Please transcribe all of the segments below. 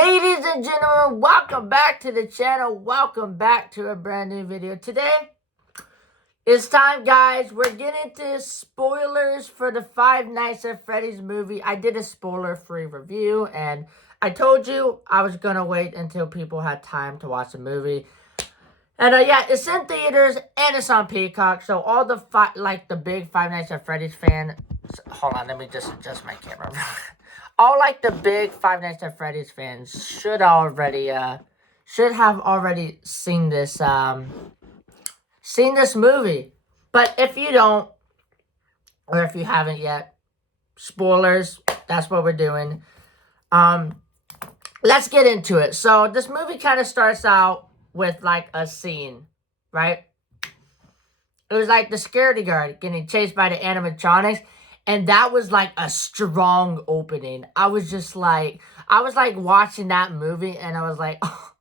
Ladies and gentlemen, welcome back to the channel. Welcome back to a brand new video. Today, it's time, guys. We're getting into spoilers for the Five Nights at Freddy's movie. I did a spoiler-free review, and I told you I was going to wait until people had time to watch the movie. And yeah, it's in theaters, and it's on Peacock, so all the, the big Five Nights at Freddy's fan... Hold on, let me just adjust my camera. All the big Five Nights at Freddy's fans should have already seen this movie. But if you don't, or if you haven't yet, spoilers, that's what we're doing. Let's get into it. So this movie kind of starts out with a scene, right? It was the security guard getting chased by the animatronics. And that was a strong opening. I was watching that movie and I was like, oh,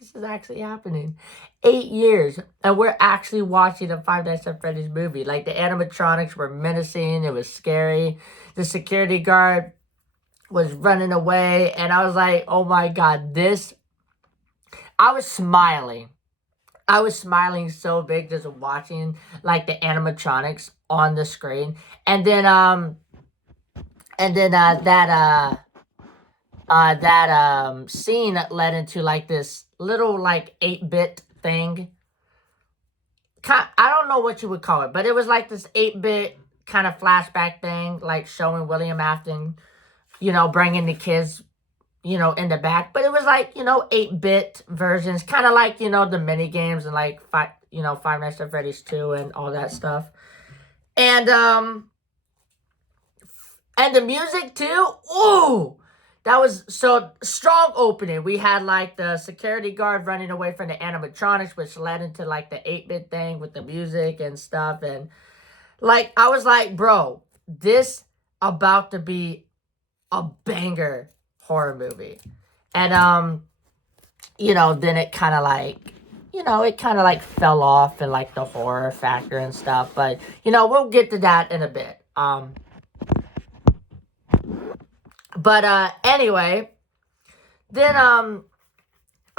this is actually happening. 8 years. And we're actually watching a Five Nights at Freddy's movie. The animatronics were menacing. It was scary. The security guard was running away. And I was like, oh my God, I was smiling. I was smiling so big just watching the animatronics on the screen, and then that scene led into this little 8-bit thing. I don't know what you would call it, but it was this 8-bit kind of flashback thing, showing William Afton, bringing the kids, in the back. But it was 8-bit versions, kind of the mini games and Five Nights at Freddy's 2 and all that stuff. And the music too. Ooh, that was so strong opening. We had the security guard running away from the animatronics, which led into the 8-bit thing with the music and stuff. And I was like, bro, this about to be a banger horror movie. And then it kind of it kind of fell off in the horror factor and stuff. But we'll get to that in a bit. But anyway, then I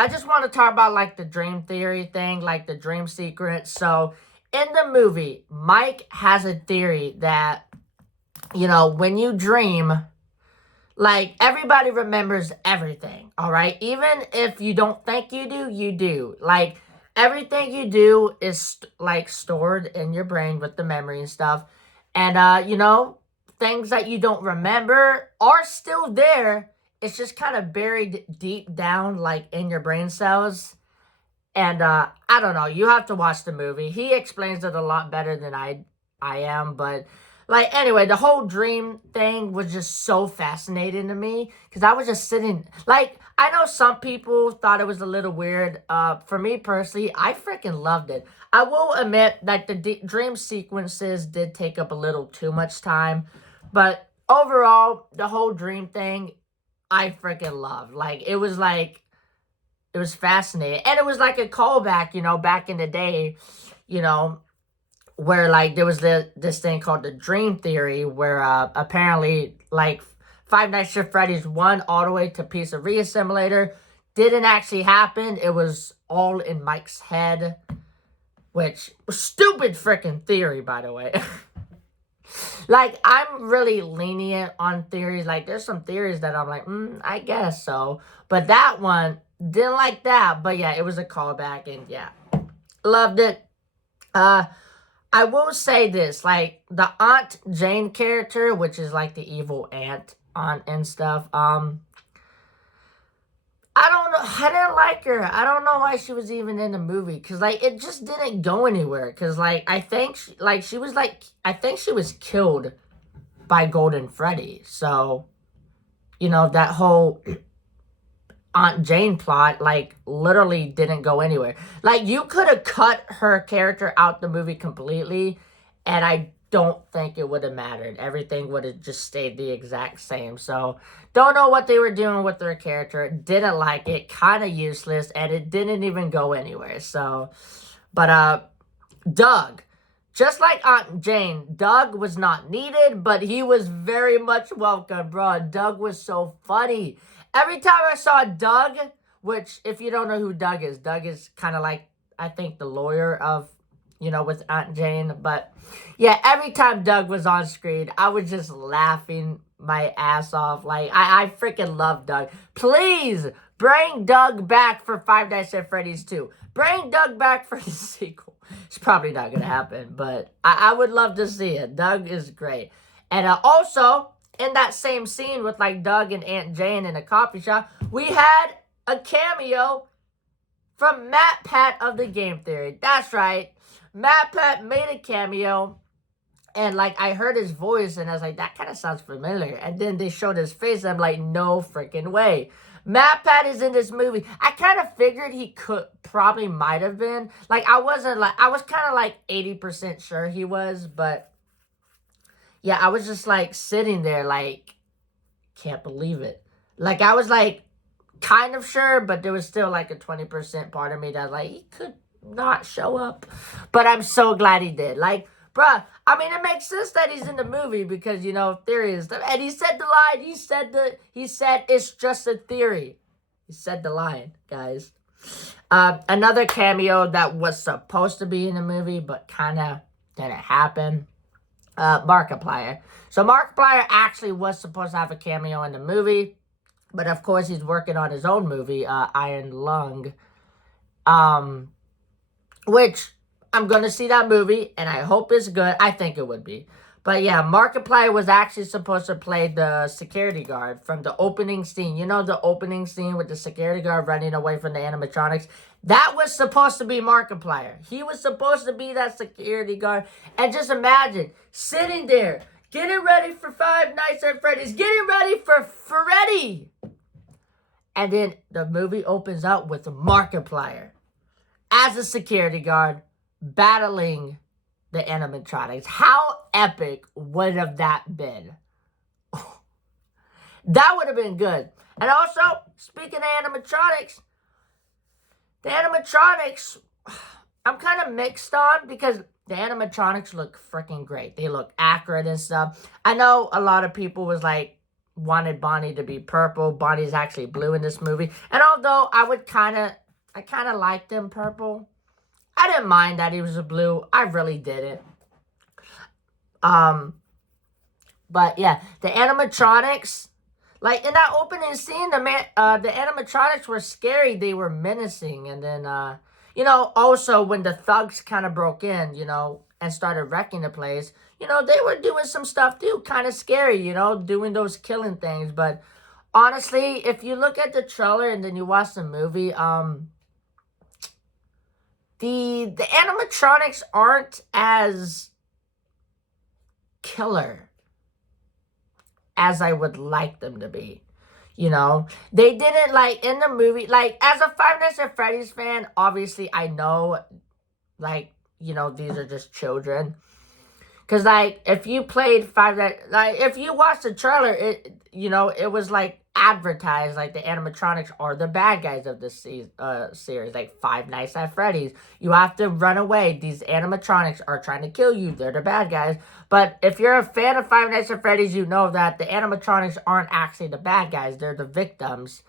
just want to talk about the dream theory thing, the dream sequence. So in the movie, Mike has a theory that when you dream, everybody remembers everything, all right? Even if you don't think you do, you do. Everything you do is, stored in your brain with the memory and stuff. And, things that you don't remember are still there. It's just kind of buried deep down, in your brain cells. And, I don't know. You have to watch the movie. He explains it a lot better than I am, but... anyway, the whole dream thing was just so fascinating to me. Because I was just sitting... I know some people thought it was a little weird. For me, personally, I freaking loved it. I will admit that the dream sequences did take up a little too much time. But overall, the whole dream thing, I freaking loved. It was fascinating. And it was a callback, back in the day, where there was this thing called the dream theory, where apparently Five Nights at Freddy's 1 all the way to Pizzeria Simulator didn't actually happen. It was all in Mike's head, which was stupid freaking theory, by the way. I'm really lenient on theories. There's some theories that I'm I guess so. But that one, didn't like that. But yeah, it was a callback, and yeah, loved it. I will say this, the Aunt Jane character, which is the evil aunt and stuff, I don't know, I didn't like her. I don't know why she was even in the movie, because, it just didn't go anywhere, because, I think, she was, I think she was killed by Golden Freddy, so, that whole... Aunt Jane plot, literally didn't go anywhere. You could have cut her character out the movie completely, and I don't think it would have mattered. Everything would have just stayed the exact same. So, don't know what they were doing with their character. Didn't like it. Kind of useless, and it didn't even go anywhere. So, but, Doug. just like Aunt Jane, Doug was not needed, but he was very much welcome, bro. Doug was so funny. Every time I saw Doug, which, if you don't know who Doug is kind of like, I think, the lawyer of, with Aunt Jane. But, yeah, every time Doug was on screen, I was just laughing my ass off. Like, I freaking love Doug. Please bring Doug back for Five Nights at Freddy's 2. Bring Doug back for the sequel. It's probably not going to happen, but I would love to see it. Doug is great. And also, in that same scene with, like, Doug and Aunt Jane in a coffee shop, we had a cameo from Matt Pat of the Game Theory. That's right. Matt Pat made a cameo, and, like, I heard his voice, and I was like, that kind of sounds familiar. And then they showed his face, and I'm like, no freaking way. Matt Pat is in this movie. I kind of figured he might have been. Like, I was kind of like 80% sure he was, but yeah, I was just like sitting there like, can't believe it. Like, I was like kind of sure, but there was still like a 20% part of me that was like, he could not show up. But I'm so glad he did. Like, bruh, I mean, it makes sense that he's in the movie because, theory is stuff. And he said the line. He said it's just a theory. He said the line, guys. Another cameo that was supposed to be in the movie, but kind of didn't happen. Markiplier. So Markiplier actually was supposed to have a cameo in the movie, but of course he's working on his own movie, Iron Lung. Which I'm going to see that movie, and I hope it's good. I think it would be. But yeah, Markiplier was actually supposed to play the security guard from the opening scene. You know the opening scene with the security guard running away from the animatronics? That was supposed to be Markiplier. He was supposed to be that security guard. And just imagine, sitting there, getting ready for Five Nights at Freddy's, getting ready for Freddy. And then the movie opens up with Markiplier as a security guard, battling the animatronics. How epic would have that been? That would have been good. And also, speaking of animatronics, the animatronics, I'm kind of mixed on because the animatronics look freaking great. They look accurate and stuff. I know a lot of people was like, wanted Bonnie to be purple. Bonnie's actually blue in this movie. And although I kind of liked him purple, I didn't mind that he was a blue. I really didn't. But yeah, the animatronics, like in that opening scene, the animatronics were scary. They were menacing. And then, also when the thugs kind of broke in, and started wrecking the place, they were doing some stuff too, kind of scary, doing those killing things. But honestly, if you look at the trailer and then you watch the movie, the animatronics aren't as killer as I would like them to be. They didn't, like, in the movie, like, as a Five Nights at Freddy's fan, obviously I know, like, these are just children. Because, like, if you played if you watched the trailer, it was, like, advertised, like, the animatronics are the bad guys of this series, like, Five Nights at Freddy's. You have to run away. These animatronics are trying to kill you. They're the bad guys. But if you're a fan of Five Nights at Freddy's, you know that the animatronics aren't actually the bad guys. They're the victims.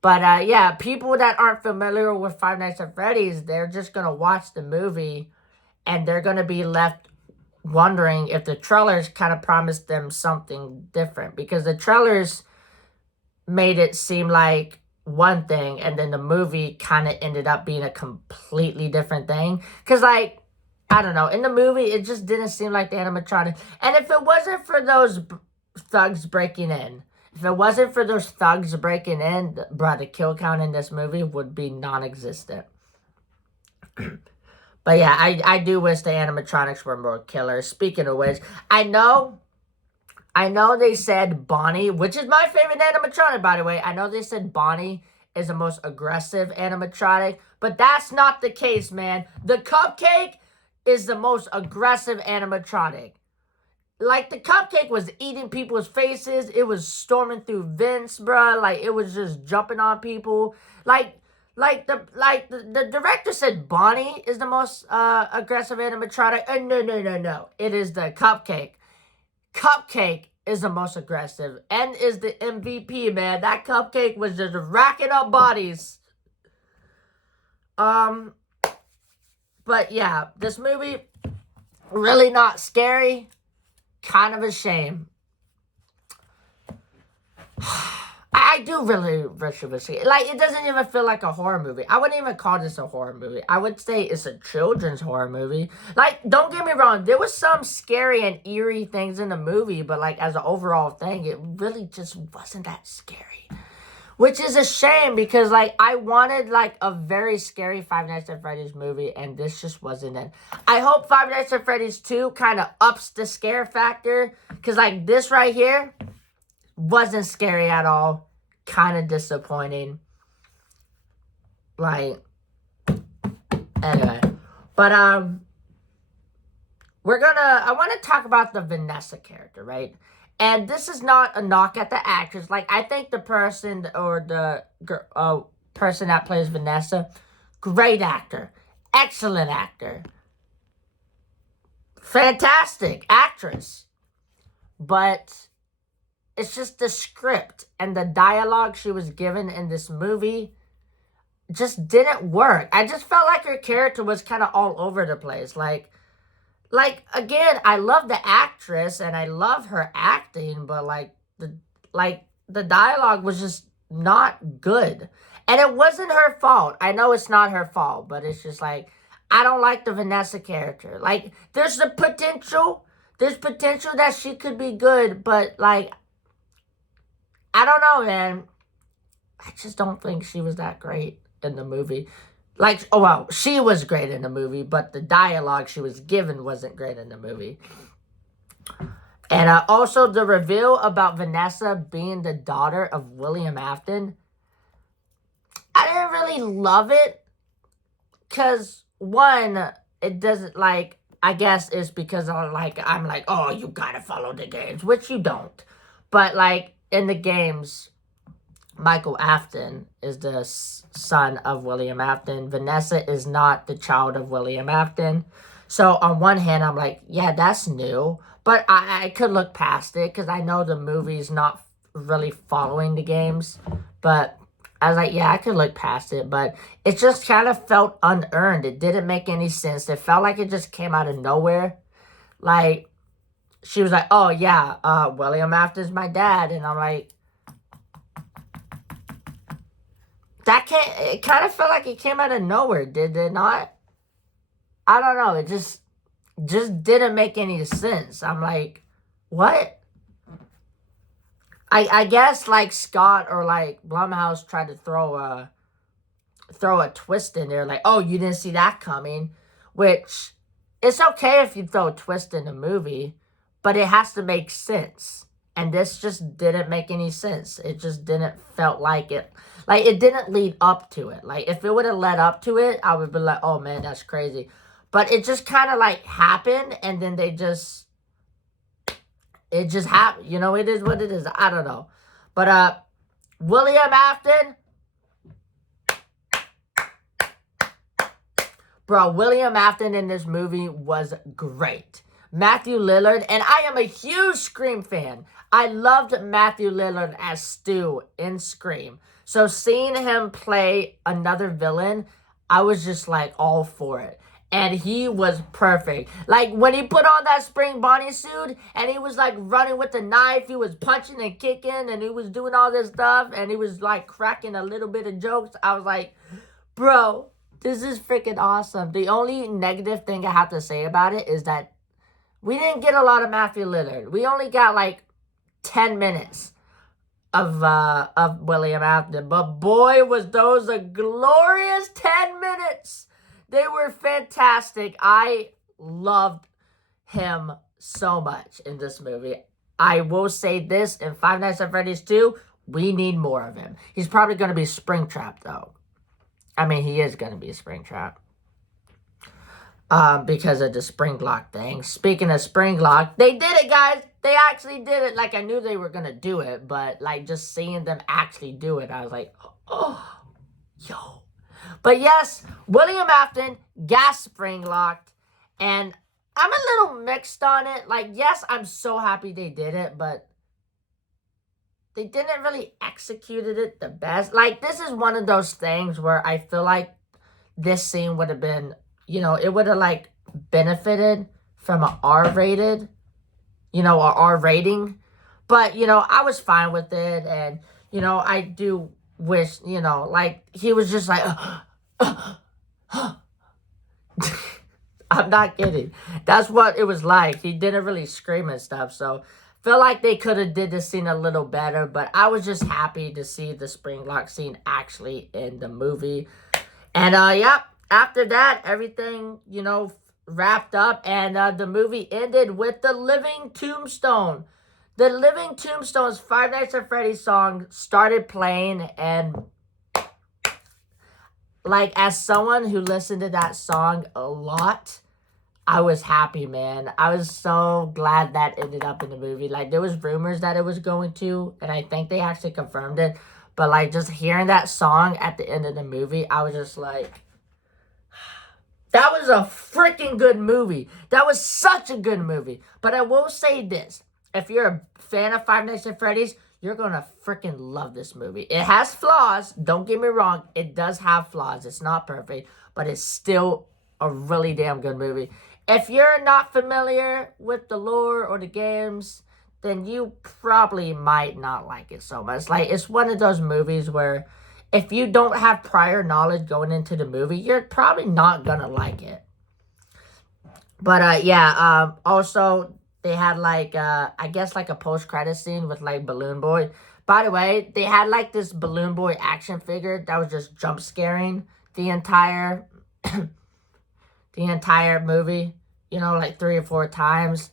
But, yeah, people that aren't familiar with Five Nights at Freddy's, they're just going to watch the movie, and they're going to be left wondering if the trailers kind of promised them something different. Because the trailers made it seem like one thing, and then the movie kind of ended up being a completely different thing. Because, like, I don't know, in the movie, it just didn't seem like the animatronic. And if it wasn't for those thugs breaking in, bruh, the kill count in this movie would be non-existent. But yeah, I do wish the animatronics were more killer. Speaking of which, I know they said Bonnie, which is my favorite animatronic, by the way. I know they said Bonnie is the most aggressive animatronic, but that's not the case, man. The Cupcake is the most aggressive animatronic. Like, the Cupcake was eating people's faces. It was storming through vents, bruh. Like, it was just jumping on people. Like, the director said Bonnie is the most aggressive animatronic. No. It is the Cupcake. Cupcake is the most aggressive and is the MVP, man. That Cupcake was just racking up bodies. But yeah, this movie really not scary. Kind of a shame. I do really wish it was scary. Like, it doesn't even feel like a horror movie. I wouldn't even call this a horror movie. I would say it's a children's horror movie. Like, don't get me wrong. There was some scary and eerie things in the movie, but like as an overall thing, it really just wasn't that scary. Which is a shame because, like, I wanted, like, a very scary Five Nights at Freddy's movie, and this just wasn't it. I hope Five Nights at Freddy's 2 kind of ups the scare factor because, like, this right here wasn't scary at all. Kind of disappointing. Like, anyway. But, I want to talk about the Vanessa character, right? And this is not a knock at the actress. Like, I think the person or the person that plays Vanessa, great actor. Excellent actor. Fantastic actress. But it's just the script and the dialogue she was given in this movie just didn't work. I just felt like her character was kind of all over the place. Like, again, I love the actress and I love her acting, but the dialogue was just not good. And it wasn't her fault. I know it's not her fault, but it's just like, I don't like the Vanessa character. Like, there's potential that she could be good, but like, I don't know, man. I just don't think she was that great in the movie. Like, oh, well, she was great in the movie, but the dialogue she was given wasn't great in the movie. And also the reveal about Vanessa being the daughter of William Afton. I didn't really love it. Because, one, it doesn't, like, I guess it's because I'm like, oh, you gotta follow the games, which you don't. But, like, in the games, Michael Afton is the son of William Afton. Vanessa is not the child of William Afton. So on one hand, I'm like, yeah, that's new. But I could look past it because I know the movie's not really following the games. But I was like, yeah, I could look past it. But it just kind of felt unearned. It didn't make any sense. It felt like it just came out of nowhere. Like, she was like, oh, yeah, William Afton's my dad. And I'm like, it kind of felt like it came out of nowhere, did it not? I don't know. It just didn't make any sense. I'm like, what? I guess like Scott or like Blumhouse tried to throw a twist in there, like, oh, you didn't see that coming, which it's okay if you throw a twist in a movie, but it has to make sense. And this just didn't make any sense. It just didn't felt like it. Like, it didn't lead up to it. Like, if it would have led up to it, I would be like, oh, man, that's crazy. But it just kind of, like, happened, and then it just happened. You know, it is what it is. I don't know. But, William Afton. Bro, William Afton in this movie was great. Matthew Lillard, and I am a huge Scream fan. I loved Matthew Lillard as Stu in Scream. So seeing him play another villain, I was just like all for it. And he was perfect. Like when he put on that spring Bonnie suit and he was like running with the knife, he was punching and kicking and he was doing all this stuff and he was like cracking a little bit of jokes. I was like, bro, this is freaking awesome. The only negative thing I have to say about it is that we didn't get a lot of Matthew Lillard. We only got like 10 minutes of William Afton. But boy, was those a glorious 10 minutes. They were fantastic. I loved him so much in this movie. I will say this, in Five Nights at Freddy's 2, we need more of him. He's probably going to be Springtrap, though. I mean, he is going to be Springtrap. Because of the spring lock thing. Speaking of spring lock, they did it, guys. They actually did it. Like, I knew they were going to do it, but, like, just seeing them actually do it, I was like, oh, yo. But yes, William Afton, gas spring locked. And I'm a little mixed on it. Like, yes, I'm so happy they did it, but they didn't really execute it the best. Like, this is one of those things where I feel like this scene would have been, it would have, like, benefited from an R-rated, a R rating. But, I was fine with it. And, I do wish, like, he was just like, I'm not kidding. That's what it was like. He didn't really scream and stuff. So, feel like they could have did the scene a little better. But I was just happy to see the spring lock scene actually in the movie. And, yep, after that, everything, wrapped up. And the movie ended with the Living Tombstone. The Living Tombstone's Five Nights at Freddy's song started playing. And, like, as someone who listened to that song a lot, I was happy, man. I was so glad that ended up in the movie. Like, there was rumors that it was going to, and I think they actually confirmed it. But, like, just hearing that song at the end of the movie, I was just like, that was a freaking good movie. That was such a good movie. But I will say this. If you're a fan of Five Nights at Freddy's, you're going to freaking love this movie. It has flaws. Don't get me wrong. It does have flaws. It's not perfect. But it's still a really damn good movie. If you're not familiar with the lore or the games, then you probably might not like it so much. Like, it's one of those movies where if you don't have prior knowledge going into the movie, you're probably not going to like it. But, yeah, also, they had, like, I guess, like, a post-credit scene with, like, Balloon Boy. By the way, they had, like, this Balloon Boy action figure that was just jump-scaring the entire movie, like 3 or 4 times.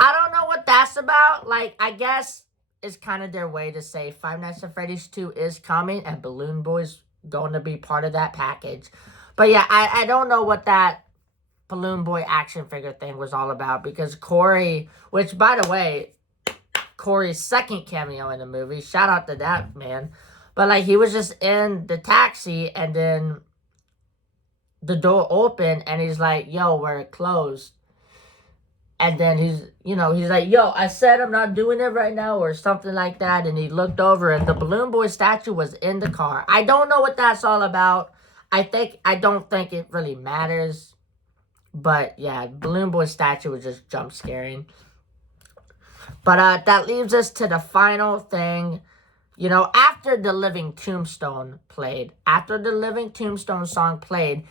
I don't know what that's about. Like, I guess it's kind of their way to say Five Nights at Freddy's 2 is coming and Balloon Boy's going to be part of that package. But yeah, I don't know what that Balloon Boy action figure thing was all about, because Corey, which, by the way, Corey's second cameo in the movie, shout out to that man. But, like, he was just in the taxi and then the door opened and he's like, yo, we're closed. And then he's like, yo, I said I'm not doing it right now or something like that. And he looked over and the Balloon Boy statue was in the car. I don't know what that's all about. I don't think it really matters. But yeah, Balloon Boy statue was just jump scaring. But that leaves us to the final thing. After the Living Tombstone played, after the Living Tombstone song played,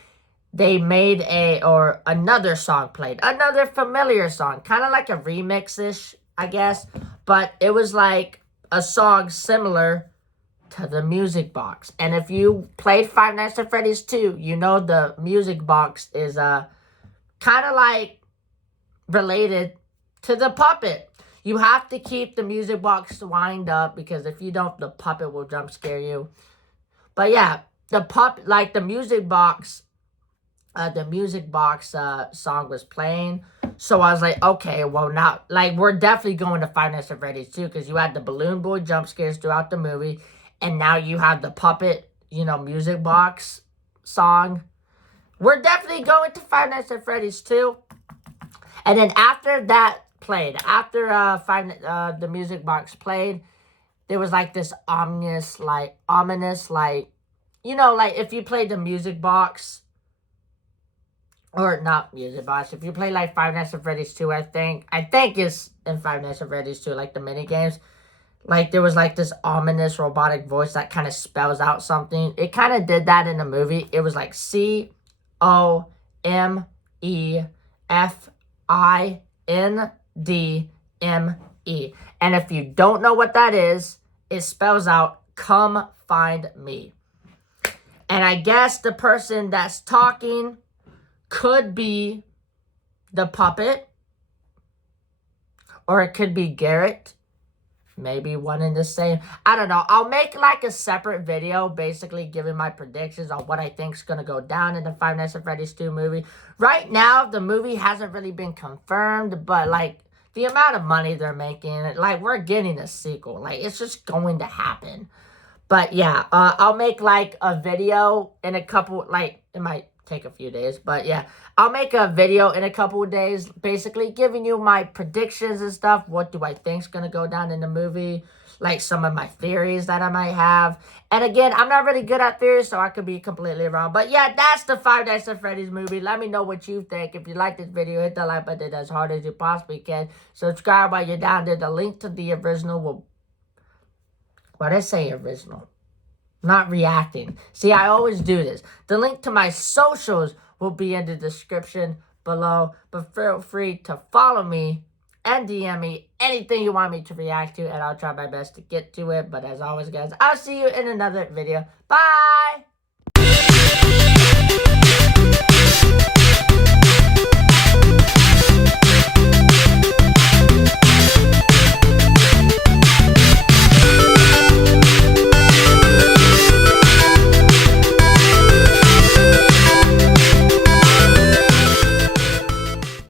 they made another song played. Another familiar song. Kind of like a remix-ish, I guess. But it was like a song similar to the music box. And if you played Five Nights at Freddy's 2, the music box is kind of like related to the puppet. You have to keep the music box wind up because if you don't, the puppet will jump scare you. But yeah, the music box song was playing. So I was like, okay, well now, like, we're definitely going to Five Nights at Freddy's 2 because you had the Balloon Boy jump scares throughout the movie. And now you have the puppet, music box song. We're definitely going to Five Nights at Freddy's 2. And then after that played, after the music box played, there was like this ominous, like, like if you played the music box, or not music box, if you play like Five Nights at Freddy's 2, I think it's in Five Nights at Freddy's 2, like the mini games, like there was like this ominous robotic voice that kind of spells out something. It kind of did that in the movie. It was like COMEFINDME. And if you don't know what that is, it spells out come find me. And I guess the person that's talking could be the puppet, or it could be Garrett. Maybe one and the same. I don't know. I'll make like a separate video basically giving my predictions on what I think is going to go down in the Five Nights at Freddy's 2 movie. Right now, the movie hasn't really been confirmed, but like the amount of money they're making, like we're getting a sequel. Like it's just going to happen. But yeah, I'll make like a video in a couple, like it might take a few days, but yeah, I'll make a video in a couple of days, basically giving you my predictions and stuff. What do I think's gonna go down in the movie? Like some of my theories that I might have. And again, I'm not really good at theories, so I could be completely wrong. But yeah, that's the Five Nights at Freddy's movie. Let me know what you think. If you like this video, hit the like button as hard as you possibly can. Subscribe while you're down there. The link to the original will... Why did I say original? Not reacting. See, I always do this. The link to my socials will be in the description below. But feel free to follow me and DM me anything you want me to react to. And I'll try my best to get to it. But as always, guys, I'll see you in another video. Bye!